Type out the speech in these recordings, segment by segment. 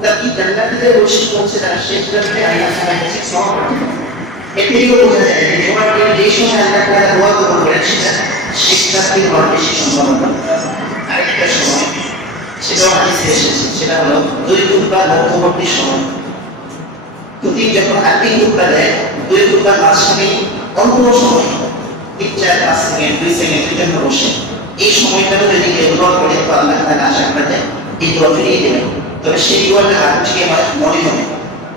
তাকি জান্নাতে বসে পৌঁছে তার শেষ রাতে আল্লাহ তাআলা কাছে সওয়াব করবেন। এটিও বোঝা যায় যে জুমার দিনে যে সময় আল্লাহ তাআলা দোয়া কবুল করেন সেটা শেষ রাতে হওয়ার বেশি সম্ভাবনা। আরেকটা সময় সেটাও হাদিসে এসেছে, সেটা হলো দুই খুতবার মধ্যবর্তী সময়। প্রতি যখন আগে খুতবা দেয় দুই খুতবার মাঝখানে অল্প সময় 3-4-5 সেকেন্ড 2 সেকেন্ডের জন্য বসে এই সময়টাও যদি কেউ দোয়া করে তো আল্লাহ তাআলা আশা করা যায় এই দোয়া ফিরিয়ে দেবেন। তবে সেই দোয়াটা হাত থেকে আমার মনে মনে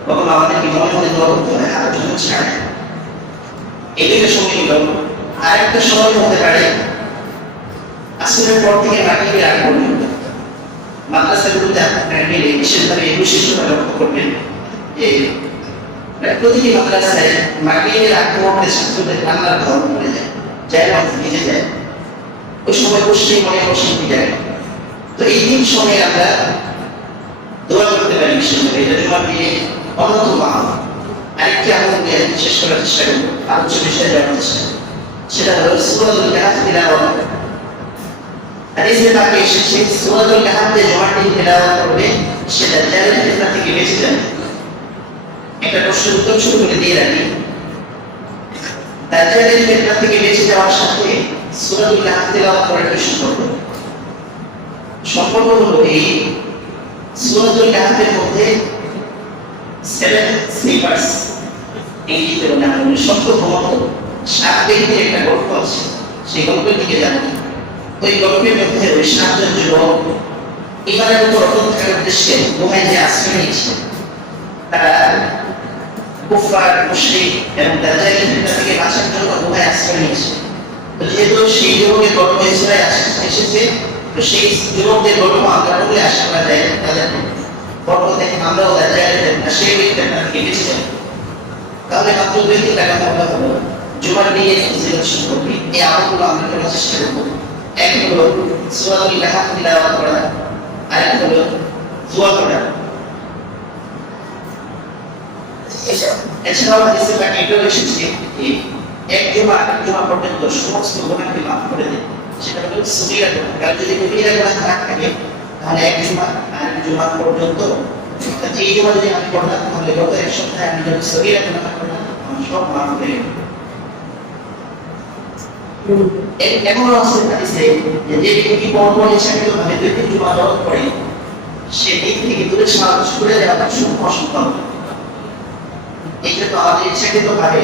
কখনো আমাদেরকে মনে মনে দোয়া করতে হয়, হাত জন্য ছাড়ে। এই দুইটা সময় হলো। আরেকটা সময় হতে পারে আসরের পর থেকে মাগরিবের আগ পর্যন্ত। মাদ্রাসাগুলোতে আপনারা গেলে বিশেষভাবে এই বৈশিষ্ট্যটা লক্ষ্য করবেন যে প্রতিটি মাদ্রাসায় মাগরিবের আগ মুহূর্তে ছাত্রদের কান্নার ধরন পড়ে যায়, জায়গা ভিজে যায়। ওই সময় বসলেই মনে অশান্তি যায়। তো এই তিন সময় আমরা দোয়া করতে পারি বিশেষভাবে, এটা জুমার দিনে অন্যতম আমল। আরেকটি আমল নিয়ে শেষ করার চেষ্টা করবো, আলোচ্য বিষয়ে যাওয়ার চেষ্টা, সেটা হলো সূরাতুল কাহফ তিলাওয়াত। হাদিসে পাকে এসেছে সূরাতুল কাহফ যে জুমার দিন তিলাওয়াত করবে সে দাজ্জালের ফিতনা থেকে বেঁচে যাবে। একটা প্রশ্নের উত্তর শুরু করে দিয়ে রাখি, দাজ্জালের ফিতনা থেকে বেঁচে যাওয়ার সাথে সূরাতুল কাহফ তিলাওয়াত করার কি সম্পর্ক? সম্পর্ক হলো এই, সূরাতুল কাহফের মধ্যে 7 স্লিপার্স ইংরেজিতে বলা হয় সত্য ভ্রমণ 7 ব্যক্তির একটা গল্প আছে। সেই গল্পের দিকে যাবো। ওই গল্পের মধ্যে ওই 7 জন যুবক ইমানের উপর অটল থাকার উদ্দেশ্যে গুহায় যে আশ্রয় নিয়েছে, তারা কুফার মুশরিক এবং দাজ্জালের ফিতনা থেকে বাঁচার জন্য গুহায় আশ্রয় নিয়েছে। তো যেহেতু সেই যুবকের গল্প ইসরায়ে এসেছে, তো সেই যুবকদের গল্প আমরা বলে আশা করা যায় তাদের গল্প থেকে আমরাও দাজ্জালের ফিতনা সেই ফিতনা থেকে বেঁচে যাব। তাহলে মাত্র 2-3 টাকা আমরা হলো জুমার দিনে ফজিলত সম্পর্কে এই আমলগুলো আমরা করার চেষ্টা করব। এক হলো সূরাতুল কাহফ তিলাওয়াত করা, আরেক হলো দোয়া করা। এছাড়াও হাদিসে পাকে এটাও এসেছে যে এক জুমা আরেক জুমা পর্যন্ত সমস্ত গুনাহকে মাফ করে দেয়। সেটা হলো সগীরা গুনাহ। কারণ যদি কবিরা গুনাহ না থাকে তাহলে এক জুমা আরেক জুমা পর্যন্ত, এই জুমা যদি আমি পড়লাম তাহলে গত এক সপ্তাহে আমি যদি সগীরা গুনাহ করলাম সব মাফ হয়ে গেল। এমন আছে হাদিসে যে ব্যক্তি পরপর ইচ্ছাকৃতভাবে 2-3 জুমা দরদ পড়ে সে দিক থেকে দূরে সরে যাওয়া অসম্ভব। এইটা তো আমাদের ইচ্ছাকৃতভাবে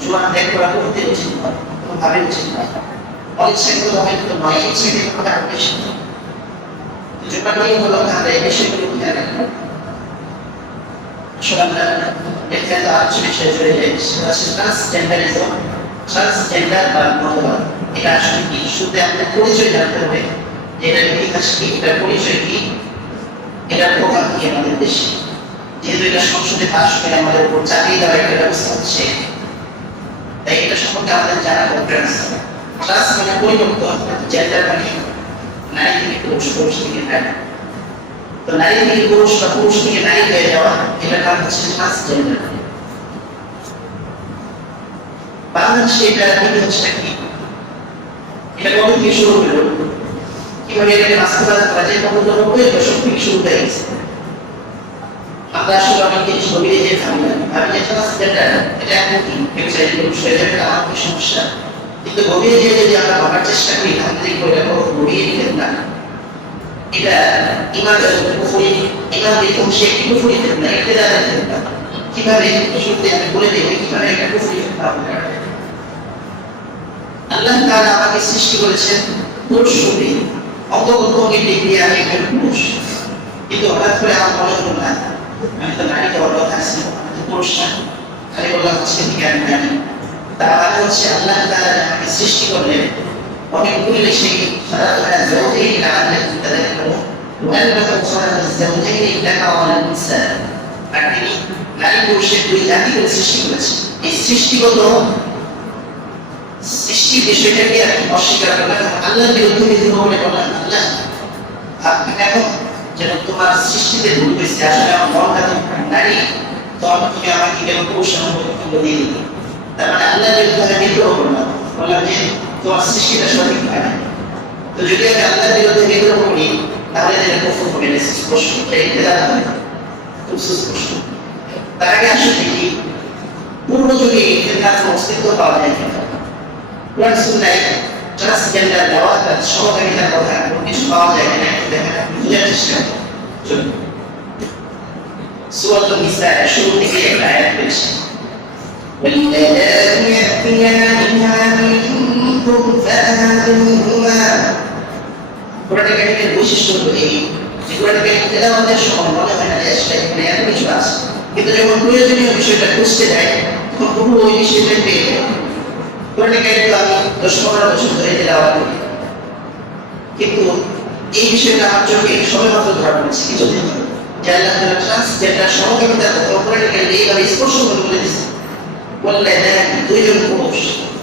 জুমা ত্যাগ করা করতে উচিত নয়, কোনোভাবে উচিত নয়। অনিচ্ছাকৃতভাবে তো নয়, ইচ্ছাকৃতভাবে আরো বেশি। জুমা নিয়ে হলো তাহলে এই বিষয়গুলো খেয়াল রাখবো। আসলে আমরা এখানে আলোচ্য বিষয়ে চলে যাই, ট্রান্সজেন্ডারিজম। ট্রান্সজেন্ডার বা মতবাদ এটা আসলে কি? শুধু আমাদের পরিচয় জানতে হবে যে এটার ইতিহাস কি, এটার পরিচয় কি, এটার প্রভাব কি আমাদের দেশে। যেহেতু এটা সংসদে পাস করে আমাদের উপর চাপিয়ে দেওয়ার একটা ব্যবস্থা হচ্ছে, তাই এটা সম্পর্কে আমাদের জানা দরকার। ট্রান্স মানে পরিবর্তন, জেন্ডার মানে নারী থেকে পুরুষ, পুরুষ থেকে নারী। তো নারী থেকে পুরুষ বা পুরুষ থেকে নারী হয়ে যাওয়া, এটার নাম হচ্ছে ট্রান্সজেন্ডার। বাংলাদেশে এটা ইতিহাসটা কি, এটা কবে থেকে শুরু হলো, কিভাবে এটাকে বাস্তবায়ন করা যায়, কত 90-এর দশক থেকে শুরু হয়ে গেছে। আমরা আসলে অনেকে ছবি যে ভাবি যে ট্রান্সজেন্ডার এটা এখন কি ফেমিসাইড পুরুষ হয়ে যাবে, আমার কি সমস্যা। কিন্তু গভীরে যে যদি আমরা ভাবার চেষ্টা করি তাহলে দেখবো এটা কত গভীর ফেতনা। এটা ইমানের কুফরি, ইমানের ধ্বংসে একটি কুফরি ফেতনা, ইবতিদারের ফেতনা। কিভাবে শুরুতে আমি বলে দেব কিভাবে একটা কুফরি ফেতনা হবে। আল্লাহ তাআলা আমাকে সৃষ্টি করেছেন পুরুষ রূপে, অঙ্গভঙ্গি দিয়ে আমি একজন পুরুষ। কিন্তু হঠাৎ করে আমার মনে হলো না আমি তো নারীকে হওয়ার কথা আছে, আমি তো পুরুষ না। খালি বললাম হচ্ছে ঠিক আমি জানি। তার মানে হচ্ছে আল্লাহ তাআলা আমাকে সৃষ্টি করলেন অনেকগুলি সেই খালাকা যাওজাইন লাআল্লাকুম তাযাক্কারুন ওয়া আল্লাফা খালাকা যাওজাইন আয-যাকারা ওয়াল উনসা। আর তিনি নারী পুরুষের দুই জাতি করে সৃষ্টি করেছেন। এই সৃষ্টিগত সৃষ্টির বিষয়টাকে অস্বীকার করলেন, আল্লাহর বিরুদ্ধে বিদ্রোহ করে বললেন আল্লাহ আপনি এখন যেন তোমার সৃষ্টিতে ভুল হয়েছে, আসলে আমার মন নারী, তো তুমি আমাকে কেন পুরুষ দিয়ে দিলে। তার মানে আল্লাহর বিরুদ্ধে বিদ্রোহ করলাম, বললাম যে তোমার সৃষ্টিটা সঠিক হয় না। তো যদি আমি আল্লাহর বিরুদ্ধে বিদ্রোহ করি তাহলে যেটা কুফর হবে, স্পষ্ট ইবতিদার হবে। খুব সুস্পষ্ট। তার আগে আসলে দেখি পূর্ব যুগে এখানকার কোনো অস্তিত্ব পাওয়া যায় কিনা। কোরআন সুন্নাহয় ট্রান্সজেন্ডার দেওয়া তার সমকামিতার কথা কোনো কিছু পাওয়া যায় কিনা দেখা বুঝার চেষ্টা করুন। সূরাতুন নিসা শুরু থেকে একটা আয়াত রয়েছে, واللذان يأتيانها منكم فآذوهما। কোরআন কারীমের বৈশিষ্ট্য হলো এই যে কোরআন কারীম তেলাওয়াতের সময় মনে হয় না যে এখানে এত কিছু আছে, কিন্তু যখন প্রয়োজনীয় বিষয়টা খুঁজতে যায় তখন বহু ওই বিষয়টা পেয়ে যায়। কোরআন কারীম তো আমি 10-15 বছর ধরে তেলাওয়াত করি, কিন্তু এই বিষয়টা আমার চোখে সবেমাত্র ধরা পড়েছে কিছুদিন ধরে যে আল্লাহ তাআলা ট্রান্সজেন্ডার সমকামিতার কথা কোরআন কারীম এইভাবে স্পষ্ট করে বলে দিয়েছে, واللذان দুইজন পুরুষ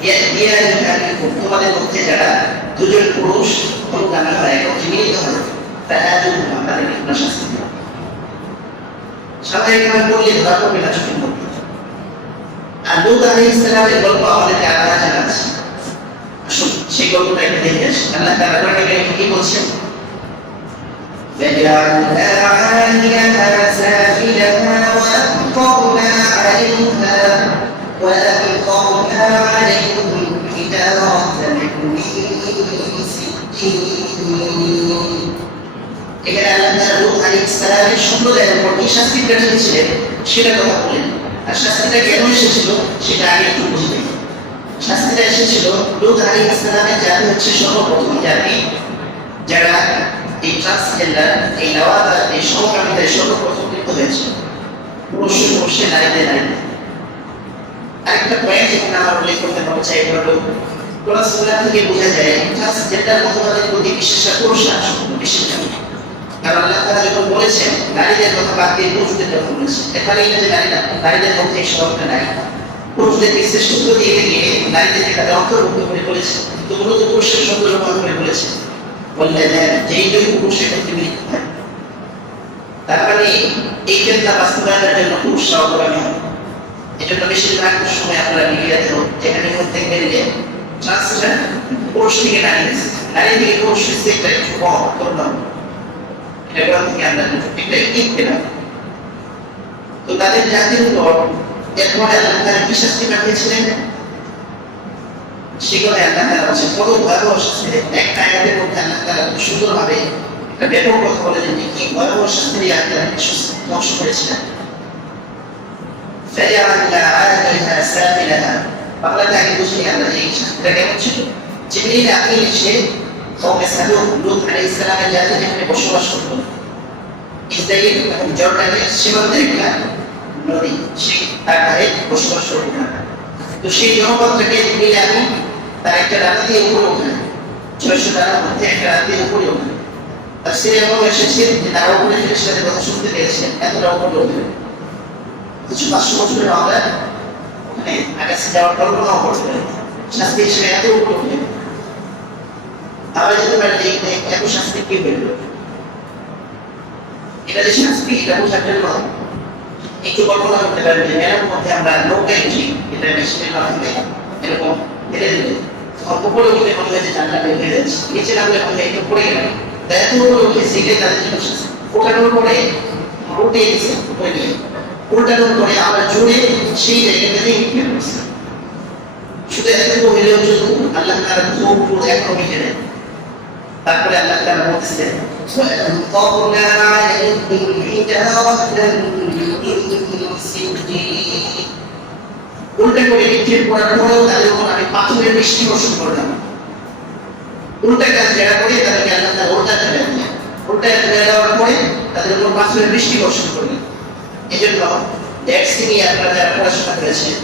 ইয়াতিয়ানিহা মিনকুম, তোমাদের মধ্যে যারা দুজন পুরুষ অনুগামী হয় একত্রে মিলিত হয় ফাআযুহুমা, তাদেরকে তোমরা শাস্তি দাও। স্বাভাবিকভাবে বললে ধরা পড়বে না চোখের মধ্যে। আর লূত আলাইহিস সালামের গল্প আমাদেরকে আলাদা জানা আছে, আসুন সেই গল্পটা একটু দেখে আসি। আল্লাহ তাআলা কোরআনে কি বলছেন, فجعلنا عاليها سافلها وأمطرنا عليها عليهم حجارة من سجيل। এখানে আল্লাহ তাআলা লূত আলাইহিস সালামের সম্প্রদায়ের উপর কি শাস্তি পেয়েছিলেন সেটা কথা বলেন। আর শাস্তিটা কেন এসেছিল সেটা আগে একটু বুঝতে হবে। শাস্তিটা এসেছিল লূত আলাইহিস সালামের জাতি হচ্ছে সর্বপ্রথম জাতি যারা এই ট্রান্সজেন্ডার এই নওয়াজা এই সমকামিতায় সর্বপ্রথম লিপ্ত হয়েছে, পুরুষে পুরুষে নারীতে নারীতে। আরেকটা পয়েন্ট এখানে আমার উল্লেখ করতে মনে চাই, হলো কোরআন সুন্নাহ থেকে বোঝা যায় ট্রান্সজেন্ডার মতবাদের প্রতি বিশ্বাসটা পুরুষরা বিশেষ না। কারণ আল্লাহ তাআলা যখন বলেছেন নারীদের কথা বাদ দিয়ে পুরুষদের কথা বলেছেন, এখানে এই যে নারীদের মধ্যে এই স্বভাবটা নাই, পুরুষদেরকে শ্রেষ্ঠত্ব দিয়ে গিয়ে নারীদেরকে তাদের অন্তর্ভুক্ত করে বলেছেন, কিন্তু মূলত পুরুষের শব্দ ব্যবহার করে বলেছেন واللذان, যেই দুই পুরুষ একত্রে মিলিত হয়। তার মানে এই ক্ষেত্রে বাস্তবায়নের জন্য পুরুষরা অগ্রগামী হয়। এজন্য বেশিরভাগ সময় আপনারা মিডিয়াতে যেখানে দেখবেন যে ট্রান্সজেন্ডার পুরুষ থেকে নারী হয়েছে, নারী থেকে পুরুষ হয়েছে, একটা একটু কম করলাম, এটা থেকে আমরা একটা ইট পেলাম। তো তাদের জাতির উপর এরপরে আল্লাহ তাআলা কি শাস্তি পাঠিয়েছিলেন সেগুলো আল্লাহ তাআলা বলছেন কত ভয়াবহ শাস্তি। একটা আয়াতের মধ্যে আল্লাহ তাআলা সুন্দরভাবে একটা ব্যাপক কথা বলেছেন যে কি ভয়াবহ শাস্তি আল্লাহ ধ্বংস করেছিলেন। فجعلنا عاليها سافلها, বাংলাতে আগে বুঝিনি আমরা এই শাস্তিটা কেমন ছিল। জিবরিল আমিন এসে কওমে সালুহ লূত আলাইহিস সালামের জাতি যেখানে বসবাস করত, ইসরাইল এবং জর্ডানের সীমান্তে একটা নদী, সেই তার ধারে বসবাস করত। তো সেই জনপদটাকে জিবরিল আমিন তার একটা ডানা দিয়ে উপরে ওঠেন, 600 ডানার মধ্যে একটা ডানা দিয়ে উপরে ওঠেন। তার সে এমন এসেছে যে তারা উপরে ফেরেশতাদের কথা শুনতে পেয়েছেন, এতটা উপরে ওঠেন। কিছু 500 বছরের আমরা ওখানে আকাশে যাওয়ার কল্পনাও করতে পারি, শাস্তি হিসেবে এত উপরে ওঠে। আমরা যেতে পারি যে এত শাস্তি কি হইল, এটা যে শাস্তি এটা বোঝার জন্য একটু কল্পনা করতে পারেন যে মেলার মধ্যে আমরা নৌকায় উঠি, এটা মেশিনের মাধ্যমে এরকম ফেলে দিলে তখন উপরে উঠে মনে হয় যে জানলা বের হয়ে যাচ্ছে, নিচে নামলে মনে হয় একটু পড়ে গেলাম। তাই এত উপরে উঠে শিখে তাদের জন্য ওঠানোর পরে উঠে গেছে উপরে গিয়ে উল্টানোর পরে আমরা জোরে সেই জায়গাটাতে উঠে পড়ছি। শুধু এতটুকু হইলেও শুধু আল্লাহ তাআলা খুব এখনো মিটে নেয়। তারপরে আল্লাহ তাআলা বলতেছেন وَأَمْطَرْنَا عَلَيْهِمْ حِجَارَةً مِّن سِجِّيلٍ, উল্টা করে নিক্ষেপ করার পরেও তাদের উপর আমি পাথরের বৃষ্টি বর্ষণ করলাম। উল্টা কাজ যারা করে তাদেরকে আল্লাহ তাআলা উল্টা ফেলে দেন, উল্টা ফেলে দেওয়ার পরে তাদের উপর পাথরের বৃষ্টি বর্ষণ করলেন। এই জন্য ডেক্সিনি আপনারা যারা পড়াশোনা করেছেন,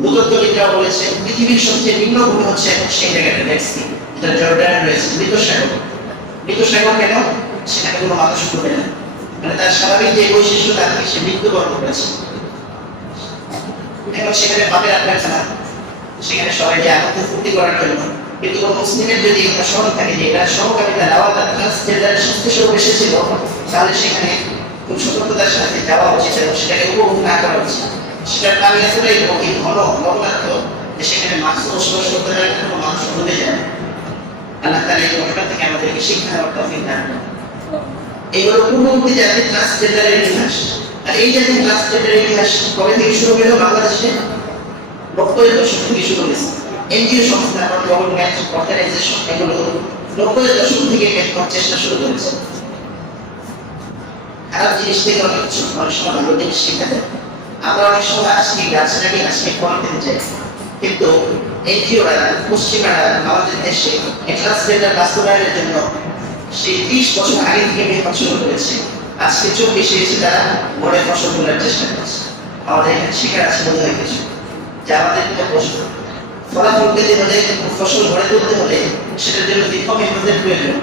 ভূতত্ত্ববিদরা বলেছে পৃথিবীর সবচেয়ে নিম্ন ভূমি হচ্ছে এখন সেই জায়গাটা ডেক্সিনি, এটা জর্ডানে রয়েছে। মৃত সাগর, মৃত সাগর কেন? সেখানে কোনো মানুষ ডুবে না, মানে তার স্বাভাবিক যে বৈশিষ্ট্য তার থেকে সে মৃত্যুবরণ করেছে। এখন সেখানে পাপের আড্ডা খানা, সেখানে সবাই যে আনন্দ ফুর্তি করার জন্য। কিন্তু কোনো মুসলিমের যদি একটা স্মরণ থাকে যে এটা সমকামিতা নেওয়াটা ট্রান্সজেন্ডারের শাস্তি স্বরূপ এসেছিল, তাহলে সেখানে খুব সতর্কতার সাথে যাওয়া উচিত এবং সেটাকে উপভোগ না করা উচিত। সেটার পানি আসলে এই ঘন লবণাক্ত যে সেখানে মাছ বসবাস করতে পারে কোনো মানুষ ডুবে যায়। আল্লাহ তাআলা এই ঘটনা থেকে আমাদেরকে শিক্ষা নেওয়ার তৌফিক দান করুন। এগুলো পূর্ববর্তী জাতির ট্রান্সজেন্ডারের ইতিহাস। আর এই জাতির ট্রান্সজেন্ডারের ইতিহাস কবে থেকে শুরু হলো? বাংলাদেশে 90-এর দশক থেকে শুরু হয়েছে। এনজিও সংস্থা, গভর্নমেন্ট অর্গানাইজেশন এগুলো 90-এর দশক থেকে বের করার চেষ্টা শুরু করেছে। খারাপ জিনিস থেকে অনেক সময় ভালো জিনিস শেখা যায়। আমরা অনেক সময় আজকে গাছটাকে আজকে ফল পেতে চাই, কিন্তু এনজিওরা পশ্চিমারা আমাদের দেশে ট্রান্সজেন্ডার বাস্তবায়নের জন্য সেই 30 বছর আগে থেকে মেহনত শুরু করেছে। আজকে 24-এ এসে তারা ঘরে ফসল তোলার চেষ্টা করছে। আমাদের এখানে শিকার আছে বোধ হয়ে গেছে যে আমাদের ফলাফল পেতে হলে, ফসল ঘরে তুলতে হলে সেটার জন্য দীর্ঘ মেহনতের প্রয়োজন।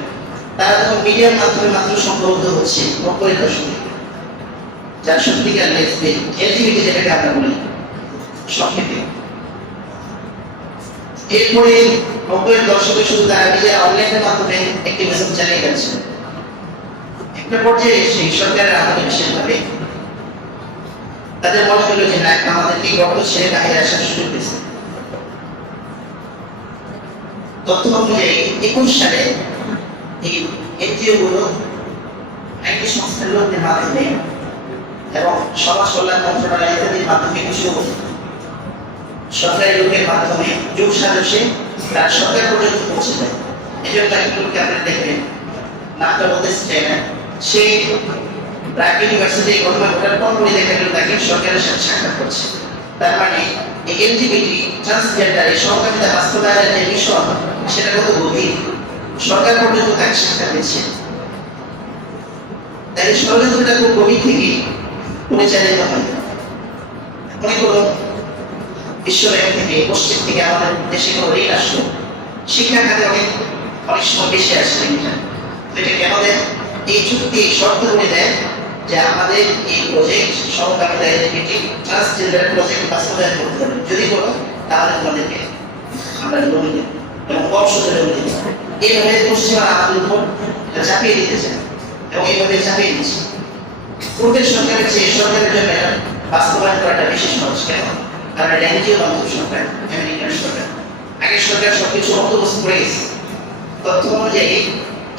তারা তখন মিডিয়ার মাধ্যমে মাত্র সম্ভবত হচ্ছে 90-এর দশকে, যার সত্যিকার লেসবিয়ান এলজিবিটি যেটাকে আমরা বলি সংক্ষেপে। এরপরে 90-এর দশকে শুধু তারা মিডিয়া অনলাইনের মাধ্যমে একটি মেসেজ চালিয়ে যাচ্ছে। একটা পর্যায়ে সেই সরকারের আমাদের বিশেষভাবে তাদের মনে হলো যে না, আমাদেরকে গর্ত ছেড়ে বাইরে আসার সুযোগ দিয়েছে। তথ্য অনুযায়ী 21 সালে এই এনজিও গুলো আইনি সংস্থার লোকদের মাধ্যমে এবং সমাজ কল্যাণ মন্ত্রণালয় ইত্যাদির মাধ্যমে কিছু সরকারি লোকের মাধ্যমে যোগ সাজসে তার সরকার পর্যন্ত পৌঁছে দেয়। এই জন্য একজনকে আপনারা দেখবেন, নামটা বলতে চাই না, সে ব্র্যাক ইউনিভার্সিটি ঘটনা ঘটার পরপরই দেখা গেল তাকে সরকারের সাথে সাক্ষাৎ করছে। তার মানে এই এলজিবিটি ট্রান্সজেন্ডার এই সহকারিতা বাস্তবায়নের যে মিশন, সেটা কত গভীর, সরকার পর্যন্ত তাকে সাক্ষাৎ দিচ্ছে। তাই ষড়যন্ত্রটা খুব গভীর থেকে পরিচালিত হয়। মনে করুন বিশ্বব্যাংক থেকে, পশ্চিম থেকে আমাদের দেশে কোনো ঋণ আসলো, শিক্ষা খাতে অনেক সময় বেশি আসছে। এটা কেন দেয়? এই চুক্তি শর্ত করে দেয় যে আমাদের এই প্রজেক্ট সহকারিতা এলজিবিটি ট্রান্সজেন্ডার প্রজেক্ট বাস্তবায়ন করতে হবে, যদি করো তাহলে তোমাদেরকে আমরা লোন দেব এবং কম সুদে লোন দেব। এইভাবে পশ্চিমা আমাদের উপর চাপিয়ে দিতে চায় এবং এইভাবে চাপিয়ে দিচ্ছে। পূর্বের সরকারের চেয়ে সরকারের জন্য বাস্তবায়ন করাটা বেশি সহজ। কেন? কারণ এটা এনজিও বান্ধব সরকার, আমেরিকান সরকার। আগের সরকার সবকিছু বন্দোবস্ত করে গেছে। তথ্য অনুযায়ী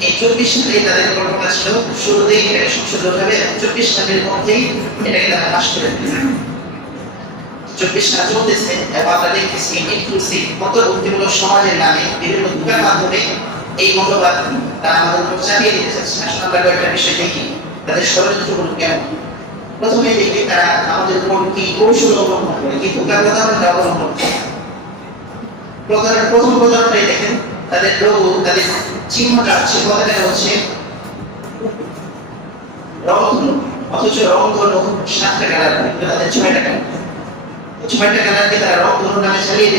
এই 24 সালে তাদের কল্পনা ছিল শুরুতেই এটাকে সংশোধন হবে এবং 24 সালের মধ্যেই এটাকে তারা পাস করে দেবে। 24 সাল চলতেছে এবং আমরা দেখতেছি ইনক্লুসিভ মতবর্তীমূলক সমাজের নামে বিভিন্ন দোকান মাধ্যমে এই মতবাদ তারা আমাদের উপর চাপিয়ে দিতে চাচ্ছে। আসলে আমরা কয়েকটা বিষয় দেখি তাদের ষড়যন্ত্রগুলো কেমন। প্রথমে দেখি তারা আমাদের উপর কি কৌশল অবলম্বন করে, কি প্রতারণা অবলম্বন করে। প্রথম প্রতারণাটাই দেখেন, তাদের লোগো, তাদের চিহ্নটা হচ্ছে, কথাটা হচ্ছে রংধনু, অথচ রংধনু 7টা কালার, তাদের 6টা কালার। 6টা কালারকে তারা রংধনু নামে চালিয়ে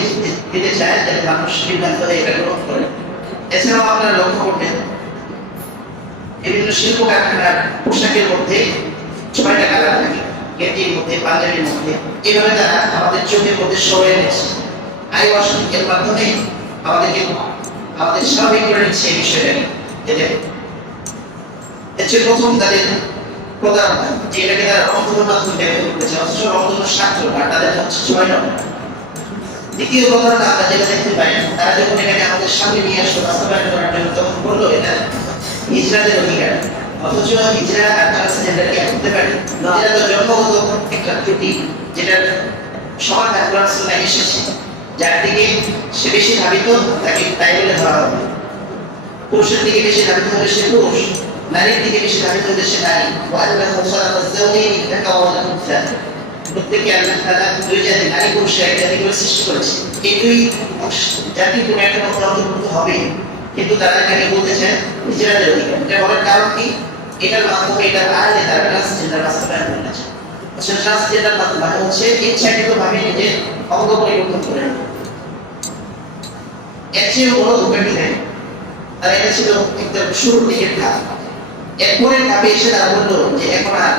দিতে চায় যাতে মানুষ বিভ্রান্ত হয়ে এটা গ্রহণ করে। এছাড়াও আপনারা লক্ষ্য করবেন বিভিন্ন শিল্প কারখানার পোশাকের মধ্যে 6টা কালার থাকে, গেঞ্জির মধ্যে, পাঞ্জাবির মধ্যে। এইভাবে তারা আমাদের চোখের মধ্যে সরে এনেছে। আই ওয়াশিং এর মাধ্যমে আমাদের স্বাভাবিক করে নিচ্ছে এই বিষয়টাকে। এর প্রথম তাদের প্রতারণা, যে এটাকে তারা রংধনুর মাধ্যমে ব্যবহার করতেছে, অথচ রংধনুর 7 আর তাদের হচ্ছে 6 নম্বর। দ্বিতীয় প্রতারণা আমরা যেটা দেখতে পাই, তারা যখন এটাকে আমাদের সামনে নিয়ে আসলো বাস্তবায়ন করার জন্য, তখন বললো এটা হিজড়াদের অধিকার। অথচ হিজড়া আর ট্রান্সজেন্ডারকে এক করতে পারে? এটা তো জন্মগত একটা ত্রুটি, যেটার সমাধান কোরআন সুন্নাহ এসেছে। যার দিকে সে বেশি ধাবিত তাকে তাই বলে ধরা হবে। পুরুষের দিকে বেশি ধাবিত হলে সে পুরুষ, নারীর দিকে বেশি ধাবিত হলে সে নারী। প্রত্যেকে আল্লাহ তাআলা দুই জাতি, নারী পুরুষ এক জাতি করে সৃষ্টি করেছে। এই দুই জাতি কোনো একটা মধ্যে অন্তর্ভুক্ত হবে, কিন্তু তারা এটাকে বলতে চায় হিজড়াদের অধিকার। এটা বলার কারণ কি? এটার মাধ্যমে এটার আড়ালে তারা ট্রান্সজেন্ডার বাস্তবায়ন করতে চায়। ট্রান্সজেন্ডার মানে হচ্ছে ইচ্ছাকৃতভাবে নিজের অঙ্গ পরিবর্তন করে। এর চেয়েও বড় ধোকাটি দেয় তারা। এটা ছিল একদম শুরুর দিকের ধাপ। এরপরের ধাপে এসে তারা বললো যে এখন আর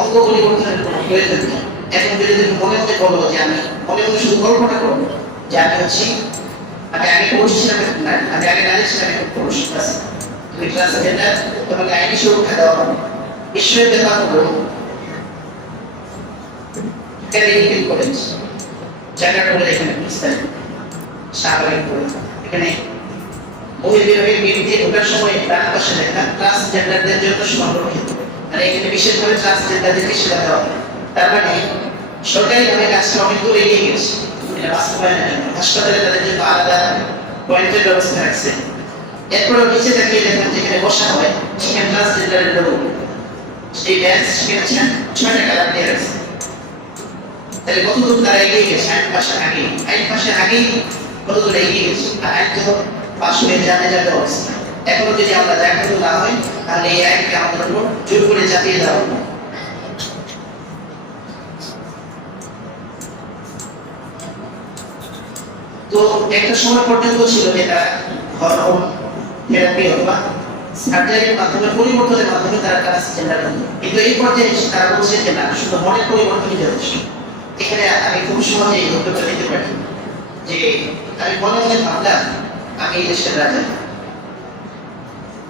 অঙ্গ পরিবর্তনের কোনো প্রয়োজন নেই। এখন যদি তুমি মনে মনে বলো যে আমি মনে মনে শুধু কল্পনা করবো যে আমি আগে পুরুষ ছিলাম, আমি আগে নারী ছিলাম, এখন পুরুষ, তুমি ট্রান্সজেন্ডার, তোমাকে আইনি সুরক্ষা দেওয়া হবে। ঈশ্বরের ব্যাপার হলো ক্যারিডিকেল কলেজ, জায়গাটা বলে এখানে বিস্তারিত স্বাভাবিক করে এখানে বহির বিভাগের গেট দিয়ে ঢোকার সময় ডান পাশে লেখা ট্রান্সজেন্ডারদের জন্য সংরক্ষিত, মানে এখানে বিশেষভাবে ট্রান্সজেন্ডারদেরকে সেবা দেওয়া হয়। তার মানে সরকারিভাবে কাজটা অনেক দূর এগিয়ে গেছে। এটা বাস্তবায়নের জন্য হাসপাতালে তাদের জন্য আলাদা পয়েন্টের ব্যবস্থা রাখছে। এরপরে নিচে তাকিয়ে দেখেন যেখানে বসা হয় সেখানে ট্রান্সজেন্ডারের লোক এই ব্যাচ সেখানে 6টা কালার দিয়ে রাখছে। তাহলে কতদূর তারা এগিয়ে গেছে আইন পাশের আগেই কতদূর এগিয়ে গেছে। আর আইন তো পাশ হয়ে যাবে অবস্থা। এখনো যদি আমরা জাগ্রত না হই তাহলে এই আইনকে আমাদের উপর জোর করে চাপিয়ে দেওয়া হবে। তো একটা সময় পর্যন্ত ছিল যেটা হরমোন থেরাপি অথবা সার্জারির মাধ্যমে পরিবর্তনের মাধ্যমে তারা ট্রান্সজেন্ডার হতো, কিন্তু এই পর্যায়ে তারা বলছে যে না, শুধু মনের পরিবর্তনই যথেষ্ট। এখানে আমি খুব সহজেই বক্তব্য দিতে পারি যে আমি মনে মনে ভাবলাম আমি এই দেশের রাজা,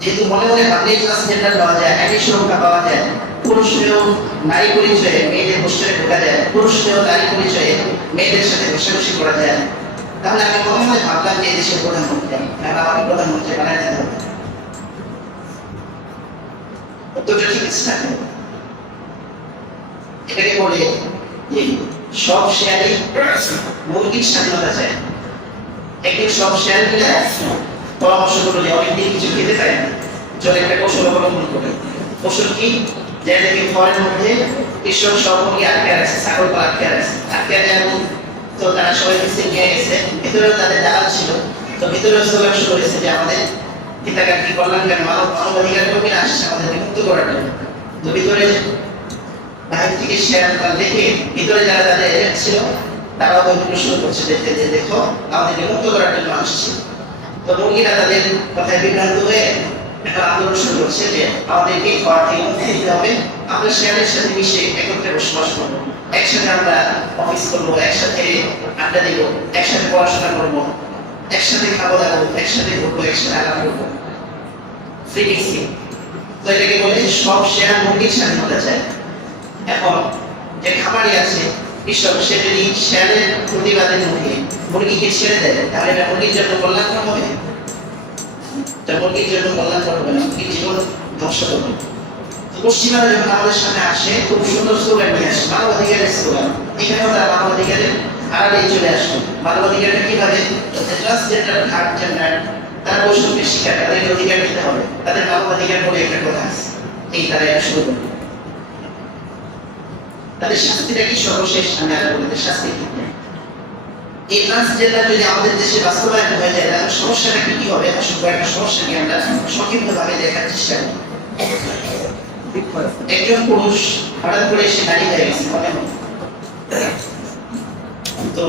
যেহেতু মনে মনে ভাবলেই ট্রান্সজেন্ডার পাওয়া যায়, আইনি সুরক্ষা পাওয়া যায়, পুরুষ হয়েও নারী পরিচয়ে মেয়েদের হোস্টেলে ঢোকা যায়, পুরুষ হয়েও নারী পরিচয়ে মেয়েদের সাথে ঘষাঘষি করা যায়, তাহলে আমি মনে মনে ভাবলাম যে দেশের প্রধানমন্ত্রী আমাকে প্রধানমন্ত্রী বানায় দিতে হবে। উত্তরটা ঠিক আছে না? এটাকে বলে যে সব শেয়ারই মৌলিক স্বাধীনতা চায়। একদিন সব শেয়ার মিলে পরামর্শ করলো যে অনেকদিন কিছু খেতে পারে না, চলে একটা কৌশল অবলম্বন করে। কৌশল কি? যে দেখি ঘরের মধ্যে কৃষক সব মুরগি আটকে রাখছে, ছাগল আটকে রাখছে, আটকে যেমন তো তারা সবাই মিশে নিয়ে গেছে। ভিতরেও তাদের দালাল ছিল, তো ভিতরেও স্লোগান শুরু হয়েছে যে আমাদের হিতাকাঙ্ক্ষী কল্যাণকারী মানবাধিকার কর্মীরা আসছে আমাদেরকে মুক্ত করার জন্য। তো ভিতরে বাইরে থেকে শেয়ার দেখে ভিতরে যারা তাদের এজেন্ট ছিল তারাও বলতে শুরু করছে যে দেখো আমাদেরকে মুক্ত করার জন্য আসছে। তো মুরগিরা তাদের কথায় বিভ্রান্ত হয়ে একটা আন্দোলন শুরু করছে যে আমাদেরকে ঘর থেকে মুক্তি দিতে হবে, আমরা শেয়ারের সাথে মিশে একত্রে বসবাস করবো, একসাথে আমরা অফিস করবো, একসাথে আড্ডা দিব, একসাথে পড়াশোনা করবো, একসাথে খাবো দাবো, একসাথে ঘুরবো, একসাথে আলাপ করবো, ফ্রি মিক্সিং। তো এটাকে বলে সব শেয়ার মুরগির স্বাধীনতা চায়। এখন যে খামারি আছে কৃষক, সে যদি শেয়ারের প্রতিবাদের মুখে মুরগিকে ছেড়ে দেয় তাহলে এটা মুরগির জন্য কল্যাণকর হবে, মুরগির জন্য কল্যাণকর হবে না, মুরগির জীবন ধ্বংস করবে। পশ্চিমারা যখন আমাদের সামনে আসে খুব সুন্দর স্লোগান নিয়ে আসে, মানবাধিকারের স্লোগান। এখানেও তারা মানবাধিকারের আড়ালে চলে আসবে। মানবাধিকারটা কিভাবে? ট্রান্সজেন্ডার থার্ড জেন্ডার তারা বৈষম্যের শিকার, তাদেরকে অধিকার দিতে হবে, তাদের মানবাধিকার বলে একটা কথা আছে। এই তারা এটা শুরু করবে। তাদের শাস্তিটা কি? সর্বশেষ আমি আগে বলতে শাস্তি কি? এই ট্রান্সজেন্ডার যদি আমাদের দেশে বাস্তবায়ন হয়ে যায় তাহলে সমস্যাটা কি হবে? একটা সমস্যা নিয়ে আমরা সংক্ষিপ্তভাবে দেখার চেষ্টা করি। একজন পুরুষ হঠাৎ করে এসে নারী হয়ে গেছে, তো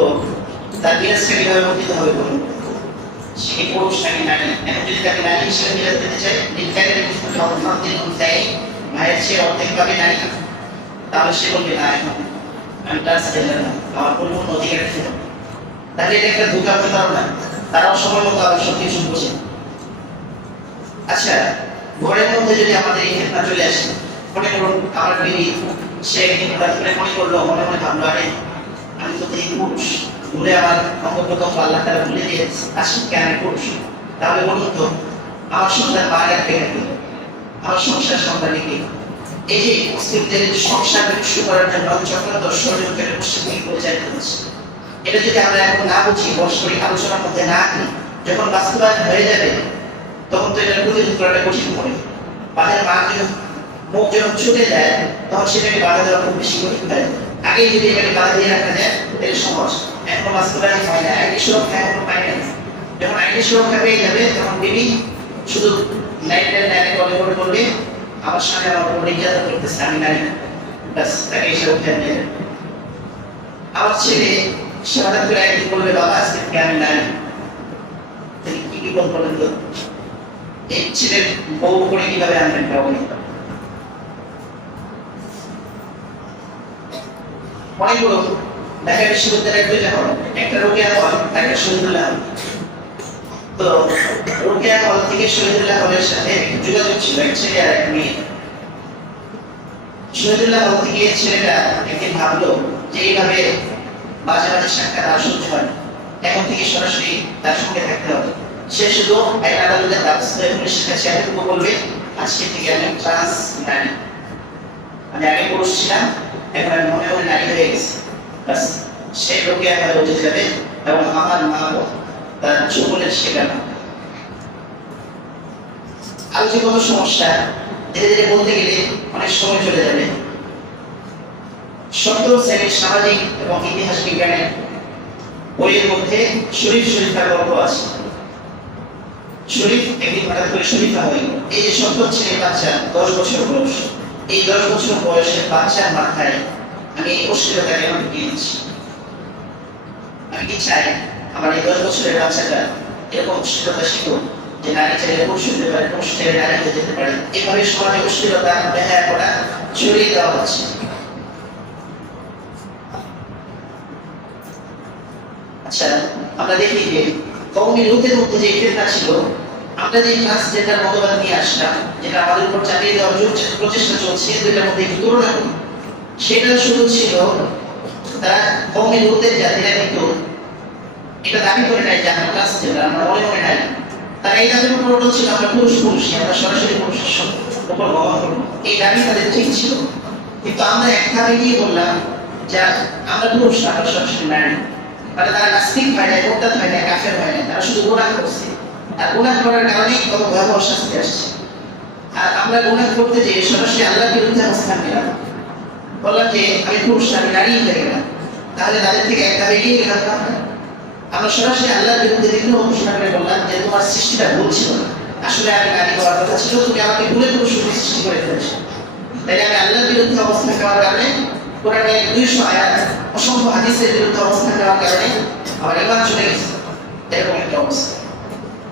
তার বিরাজটা কিভাবে বর্তিত হবে বলুন? সে পুরুষ নাকি নারী? এখন যদি তাকে নারী হিসেবে বিরাজ পেতে চাই, মায়ের চেয়ে অর্ধেক পাবে নারী, তাহলে সে বলবে না এখন আমি ট্রান্সজেন্ডার না, আমার পরিপূর্ণ অধিকার ছিল। তাহলে এটা একটা ধোঁকা প্রতারণা। তারাও সময় মতো আবার সব কিছু বোঝে। আচ্ছা, ঘরের মধ্যে যদি আমাদের এই ঘটনা চলে আসে, মনে করুন আমার বিবি সে একদিন হঠাৎ করে মনে করলো, মনে মনে ভাবলো আরে আমি তো এই পুরুষ, ভুলে আমার অঙ্গপ্রত্যঙ্গ আল্লাহ তাআলা ভুলে দিয়েছে, আসলে কেন আমি পুরুষ? তাহলে বলুন তো আমার সন্তান মারা গেছে, আমার সংসার সন্তানকে এই যে মুসলিমদের সংসার বিনষ্ট করার জন্য চক্রান্ত ষড়যন্ত্রের মুসলিম পরিচালিত হচ্ছে, এটা যদি আমরা এখন না বুঝি, বর্ষরিক আলোচনার মধ্যে না আনি, যখন বাস্তবায়ন হয়ে যাবে তখন তো এটা প্রতিরোধ করাটা কঠিন হবে। বাজারে মুখ যখন ছুটে যায় তখন সেটাকে বাধা দেওয়া খুব বেশি কঠিন হয়। আগে যদি এটাকে বাধা দিয়ে রাখা যায় তাহলে সহজ। এখনো বাস্তবায়ন হয় না, আইনি সুরক্ষা এখনো পায় না। যখন আইনি সুরক্ষা পেয়ে যাবে তখন বিবি শুধু লাইনে কলে করে বলবে আমার সামনে আমার উপর নির্যাতন করতেছে, আমি নারী, ব্যাস তাকে এসে উঠে নিয়ে যাবে। আমার ছেলে সে হঠাৎ করে একদিন বলবে বাবা আজকে থেকে আমি নারী, তিনি কি কি বলবেন তো? এই ছেলের বউ করে কিভাবে আনবেন কাউকে? অনেকগুলো ঢাকা বিশ্ববিদ্যালয়ের দুইটা হল, একটা রোকেয়া হল, একটা শহীদুল্লাহ হল। তো রোকেয়া হল থেকে শহীদুল্লাহ হলের সাথে যোগাযোগ ছিল এক ছেলে আর এক মেয়ে। শহীদুল্লাহ হল থেকে ছেলেটা একদিন ভাবলো যে এইভাবে মাঝে মাঝে সাক্ষাৎ আর সহ্য হয়, এখন থেকে সরাসরি তার সঙ্গে থাকতে হবে। সে শুধু আইন আদালতের দ্বারস্থ হয়ে পুলিশের কাছে এতটুকু বলবে, আজকে থেকে আমি ট্রান্স নারী, আমি আগে পুরুষ ছিলাম, এখন আমি মনে মনে নারী হয়ে গেছি। বাস সেই লোকে আমার উঠে যাবে এবং আমার মা তার জীবনের শেখানো। আর যে কোনো সমস্যা ধীরে ধীরে বলতে গেলে অনেক সময় চলে যাবে। সপ্তম শ্রেণীর সামাজিক এবং ইতিহাস বিজ্ঞানের বইয়ের মধ্যে শরীফ শরীফার গল্প আছে। শরীফ একদিন হঠাৎ করে শরীফা হয়ে গেল। এই যে সপ্তম শ্রেণীর বাচ্চা 10 বছর বয়স, এই 10 বছর বয়সের বাচ্চার মাথায় আমি এই অশ্লীলতা কেন ঢুকিয়ে দিচ্ছি? আমি কি চাই আমার এই 10 বছরের বাচ্চাটা এরকম অশ্লীলতা শিখুক যে নারী চাইলে পুরুষ হতে পারে, পুরুষ চাইলে নারী হতে যেতে পারে। এভাবে সমাজে অশ্লীলতা ব্যবহার করা ছড়িয়ে দেওয়া হচ্ছে। আচ্ছা, আমরা দেখি যে কওমি লুতের মধ্যে যে ফিতনা ছিল, আমরা যে ট্রান্সজেন্ডার মতবাদ নিয়ে আসলাম, যেটা আমাদের উপর চাপিয়ে দেওয়ার প্রচেষ্টা চলছে, দুইটার মধ্যে একটু তুলনা করি। সেটা শুরু ছিল তারা কওমি লুতের জাতিরা কিন্তু এটা দাবি করে নাই যে আমরা ট্রান্সজেন্ডার, আমরা মনে মনে নাই। তারা এই দাবির উপর অটল ছিল আমরা পুরুষ, আমরা সরাসরি পুরুষের উপর বহন করবো, এই দাবি তাদের ঠিক ছিল। কিন্তু আমরা এক ধাপে গিয়ে বললাম যে আমরা পুরুষ, আমরা সরাসরি নারী। মানে তারা নাস্তিক হয় না, মোরতাদ হয় না, কাফের হয় না, তারা শুধু গুনাহ করছে। আর গুনাহ করার কারণে কত ভয়াবহ শাস্তি আসছে। আর আমরা গুনাহ করতে যে সরাসরি আল্লাহর বিরুদ্ধে অবস্থান নিলাম, বললাম যে আমি পুরুষ, আমি নারী হয়ে গেলাম, তাহলে তাদের থেকে একটা এগিয়ে গেলাম না? আমরা সরাসরি আল্লাহর বিরুদ্ধে বিদ্রোহ ঘোষণা করে বললাম যে তোমার সৃষ্টিটা ভুল ছিল না, আসলে আমি নারী হওয়ার কথা ছিল, তুমি আমাকে ভুলে পুরুষ সৃষ্টি করে ফেলেছো। তাই আমি আল্লাহর বিরুদ্ধে অবস্থান নেওয়ার কারণে, কোরআনে 200 আয়াত, অসংখ্য হাদিসের বিরুদ্ধে অবস্থান নেওয়ার কারণে আমার ঈমান চলে গেছে। এরকম একটা অবস্থা।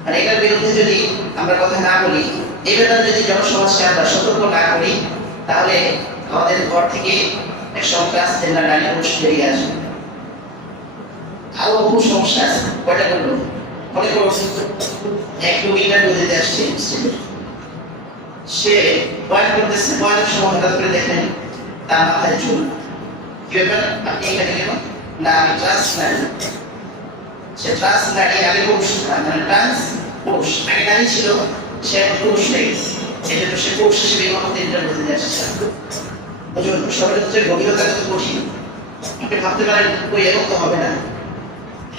আর এটার বিরুদ্ধে যদি আমরা কথা না বলি, এই ব্যাপারে যদি জনসমাজকে আমরা সতর্ক না করি, তাহলে আমাদের ঘর থেকে এক সন্ত্রাস জেন্ডার নারী পুরুষ বেরিয়ে আসবে। আরো বহু সমস্যা আছে, কয়টা বলবো? মনে করো এক রোগী ইন্টারভিউ দিতে আসছে, সে বয়ান করতেছে, বয়ানের সময় হঠাৎ করে দেখেন তার মাথায় চুল। কি ব্যাপার, আপনি এখানে কেন? না, আমি ট্রান্স নারী। সে ট্রান্স নারী, আগে পুরুষ, মানে ট্রান্স পুরুষ, আগে নারী ছিল, সে এখন পুরুষ হয়ে গেছে। এই জন্য সে পুরুষ হিসেবে ইন্টারভিউ দিতে আসছে। বুঝুন, সবার হচ্ছে গভীরতা কত কঠিন। আপনি ভাবতে পারেন ওই এরকম তো হবে না,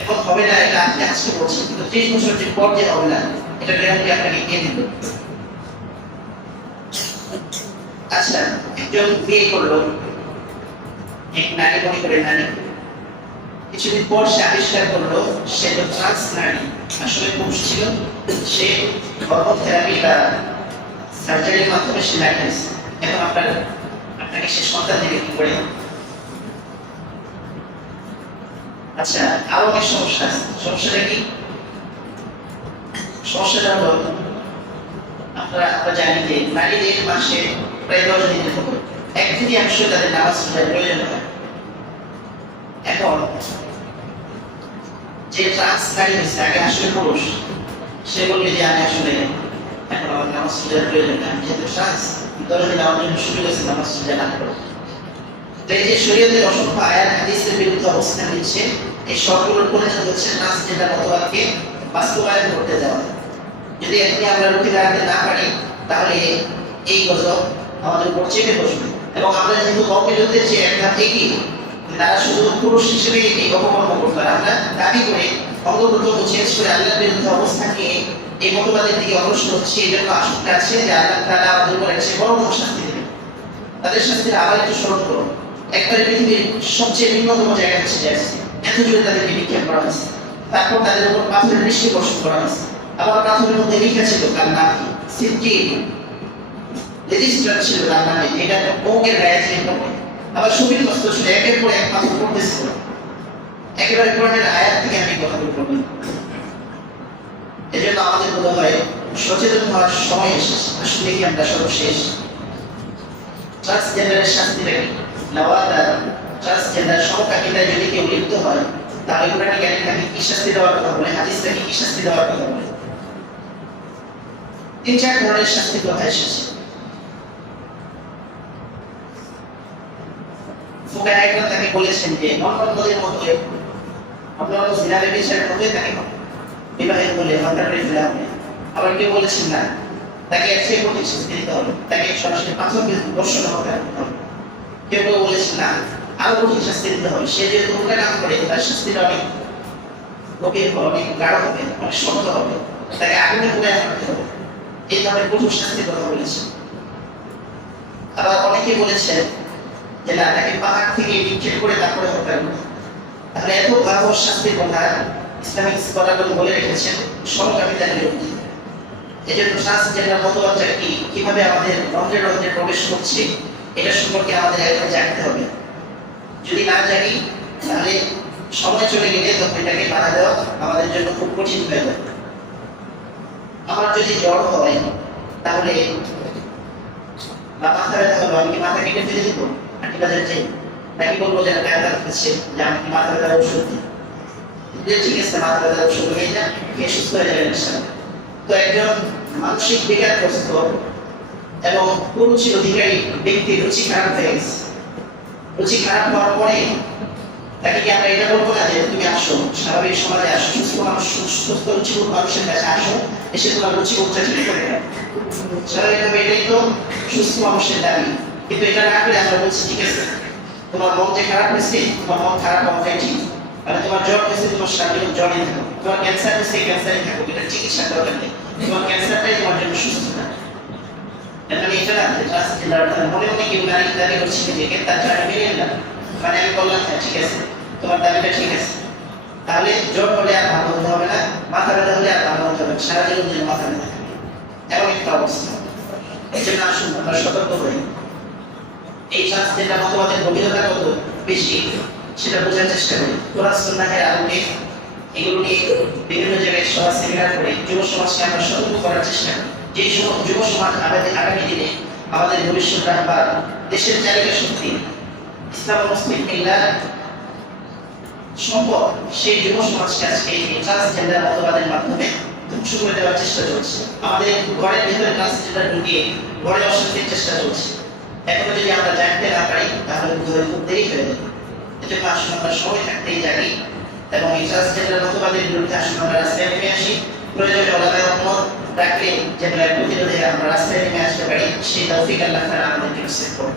এখন হবে না, এটা আপনি আজকে বলছেন, কিন্তু 30 বছর পর যে হবে না, এটা গ্যারান্টি আপনাকে কে দিল? আচ্ছা, একজন বিয়ে করলো, এক নারী মনে করে নারী, কিছুদিন পর সে আবিষ্কার করলো সে তো ট্রান্স নারী, আসলে পুরুষ ছিল। সে হরমোন থেরাপি বা সার্জারির মাধ্যমে সে নারী হয়েছে। এখন আপনাকে সে সন্তান দেবে কি করে? আচ্ছা, আরো অনেক সমস্যা আছে। সমস্যাটা কি? সমস্যাটা হলো আমরা জানি যে নারীদের মাসে প্রায় 10 দিন থাকে, 1/3 তাদের নামাজ পড়ার প্রয়োজন হয়। এখন যে ট্রান্স নারী হয়েছে, আগে আসলে পুরুষ, সে বলবে যে আমি আসলে এখন আমার নামাজ পড়ার প্রয়োজন নেই, আমি যেহেতু ট্রান্স, 10 দিন আমার জন্য সুযোগ আছে নামাজ পড়া না করো। তাই যে শরীয়তের অসংখ্য আয়াত হাদিসের বিরুদ্ধে অবস্থান নিচ্ছে, এই সবগুলোর পরিণত হচ্ছে ট্রান্সজেন্ডার মতবাদকে বাস্তবায়ন করতে যাওয়া। যদি এখনই আমরা রুখে দাঁড়াতে না পারি, তাহলে এই গজব আমাদের উপর চেপে বসবে। এবং আমরা যেহেতু কমিউনিটির যে একটা এগিয়ে, তারা শুধু পুরুষ হিসেবে এই অপকর্ম করতে পারে, আমরা দাবি করে অঙ্গপ্রত্যঙ্গ চেঞ্জ করে আল্লাহর বিরুদ্ধে অবস্থান নিয়ে এই মতবাদের দিকে অগ্রসর হচ্ছে। এই জন্য আশঙ্কা আছে যে আল্লাহ তাআলা আমাদের উপর একটা বড় শাস্তি দেবে। তাদের শাস্তির আবার একটু স্মরণ করো। একবারে পৃথিবীর সবচেয়ে নিম্নতম জায়গা হচ্ছে জার্সি, এত জোরে তাদেরকে বিক্ষেপ করা হয়েছে। তারপর তাদের উপর পাথরের বৃষ্টি বর্ষণ করা হয়েছে। আবার পাথরের মধ্যে লেখা ছিল তার নাম সিটি রেজিস্টার ছিল তার নামে, এটা বঙ্গের গায়ে ছিল। আবার সুবিধস্ত ছিল, একের পর এক পাথর পড়তেছিল। একেবারে কোরআনের আয়াত থেকে আমি কথা বলবো। এই জন্য আমাদের মনে হয় সচেতন হওয়ার সময় এসেছে। আসলে কি আমরা সর্বশেষ ট্রান্সজেন্ডারের শাস্তিটা কি? ট্রান্সজেন্ডার সমকামিতায় যদি কেউ লিপ্ত হয়, তাহলে কোরআনে জ্ঞানী তাকে কি শাস্তি দেওয়ার কথা বলে, হাদিস তাকে কি শাস্তি দেওয়ার কথা বলে? 3-4 ধরনের শাস্তির কথা এসেছে। ফুকাহা একরাম তাকে বলেছেন যে নর্মাল নদীর মতো, অন্যান্য জিনা ব্যভিচারের মতোই তাকে বিবাহের বলে হত্যা করে ফেলা হবে। আবার কেউ বলেছেন না, তাকে এসে কঠিন শাস্তি দিতে হবে, তাকে সরাসরি পাথর বর্ষণ হবে। কেউ কেউ বলেছেন না, আরো কঠিন শাস্তি দিতে হবে, সে যদি নোংরা কাজ করে তার শাস্তিটা অনেক গভীর হবে, অনেক গাঢ় হবে, অনেক শক্ত হবে, তাকে আগুনে পুড়ে মারতে হবে। এই ধরনের কঠোর শাস্তির কথা বলেছেন। আবার অনেকে বলেছেন যে না, তাকে পাহাড় থেকে নিক্ষেপ করে তারপরে হত্যা করতে। তাহলে এত ভয়াবহ শাস্তির কথা ইসলামিক স্কলারগণ বলে রেখেছেন সমকামিতার বিরুদ্ধে। এই জন্য ট্রান্সজেন্ডার মতবাদটা কি, কিভাবে আমাদের রন্ধ্রে রন্ধ্রে প্রবেশ করছে, এটা সম্পর্কে আমাদের এখন জানতে হবে। যদি না জানি তাহলে সময় চলে গেলে তখন এটাকে বাধা দেওয়া আমাদের জন্য খুব কঠিন হয়ে যাবে। আমার যদি জ্বর হয় তাহলে বা মাথা ব্যথা হলো, আমি কি মাথা কেটে ফেলে দিব হাঁটিবাজার যাই, নাকি বলবো যে ব্যথা হচ্ছে যে আমি কি মাথা ব্যথার ওষুধ দিই, ঠিক আছে মাথা ব্যথার ওষুধ হয়ে যায়, খেয়ে সুস্থ হয়ে যাবে ইনশাআল্লাহ। তো একজন মানসিক বিকারগ্রস্ত এবং কুরুচির অধিকারী ব্যক্তির রুচি খারাপ হয়ে গেছে। রুচি খারাপ হওয়ার পরে তাকে কি আমরা এটা বলবো না যে তুমি আসো স্বাভাবিক সমাজে আসো, সুস্থ মানুষ, সুস্থ রুচির মানুষের কাছে আসো, এসে তোমার রুচি বোধটা ঠিক করে দেয়। স্বাভাবিকভাবে এটাই তো সুস্থ মানুষের দাবি। কিন্তু এটা না করে আমরা বলছি ঠিক আছে, তোমার মন যে খারাপ হয়েছে, তোমার মন খারাপ হওয়াটাই ঠিক। মানে তোমার জ্বর হয়েছে, তোমার শারীরিক জ্বরই থাকো, তোমার ক্যান্সার হয়েছে, ক্যান্সারই থাকো, এটা চিকিৎসা দরকার নেই, তোমার ক্যান্সারটাই তোমার জন্য সুস্থ না। মানে এটা না মনে মনে কেউ নারী দাবি করছে যে তার জানি মেনে না, মানে আমি বললাম হ্যাঁ ঠিক আছে তোমার দাবিটা ঠিক আছে, তাহলে জ্বর হলে আর ভালো হতে হবে না, মাথা ব্যথা হলে আর ভালো হতে হবে না, সারা জীবন যেন মাথা ব্যথা থাকে, এমন একটা অবস্থা। এই জন্য আসুন আমরা সতর্ক হই। এই ট্রান্সজেন্ডার মতবাদের গভীরতা কত বেশি সেটা বোঝার চেষ্টা করি। কোরআন সুন্নাহের আলোকে এগুলো নিয়ে বিভিন্ন জায়গায় সভা সেমিনার করে যুব সমাজকে আমরা সতর্ক করার চেষ্টা করি। যে যুব সমাজ আগামী দিনে আমাদের ভবিষ্যৎ রাখবার, দেশের চালিকা শক্তি, ইসলাম মুসলিম মিল্লার সম্পদ, সেই যুব সমাজকে আজকে এই ট্রান্সজেন্ডার মতবাদের মাধ্যমে ধ্বংস করে দেওয়ার চেষ্টা চলছে। আমাদের ঘরের ভিতরে ট্রান্সজেন্ডার ঢুকিয়ে ঘরে অশান্তির চেষ্টা চলছে। এখনো যদি আমরা জানতে না পারি তাহলে খুব দেরি হয়ে যাবে। এজন্য আসুন আমরা সবাই থাকতেই জানি এবং এই ট্রান্সজেন্ডার মতবাদের বিরুদ্ধে আসুন আমরা রাস্তায় নেমে আসি। প্রয়োজনে ওলামায়ে উম্মত ডাকলে যেগুলো প্রতিরোধে আমরা রাস্তায় নেমে আসতে পারি, সেই তৌফিক আল্লাহ তাআলা আমাদেরকে নসিব করুন।